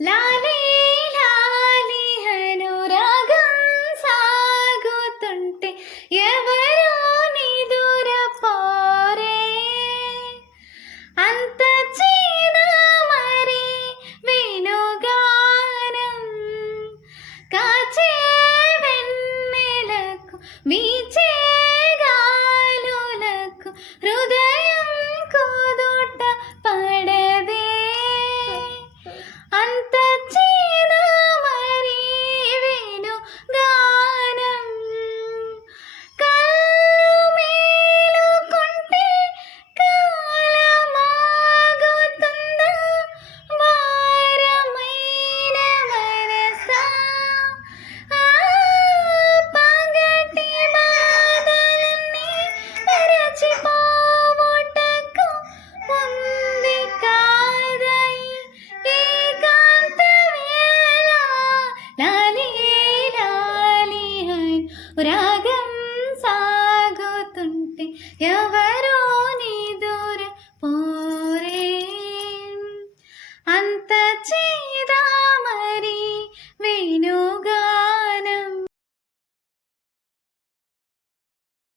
లాలీ లాలీ అనురాగం సాగుతుంటే ఎవరో నిదుర పోరే అంత చీనా మరి వేణుగానం కాచే వెన్నెలకు వీచే గాలులకు హృదయం కుదుట పడదే అంత చీనా మరి వేణుగానం కళ్ళు మేలుకుంటే కాలమాగుతుందా భారమైన మనసా పగటి బాధలన్నీ మరచిపోవుటకు ఉంది కాదై ఏకాంత వేళ లాలీ లాలీ రాగం సాగుతుంటే ఎవరు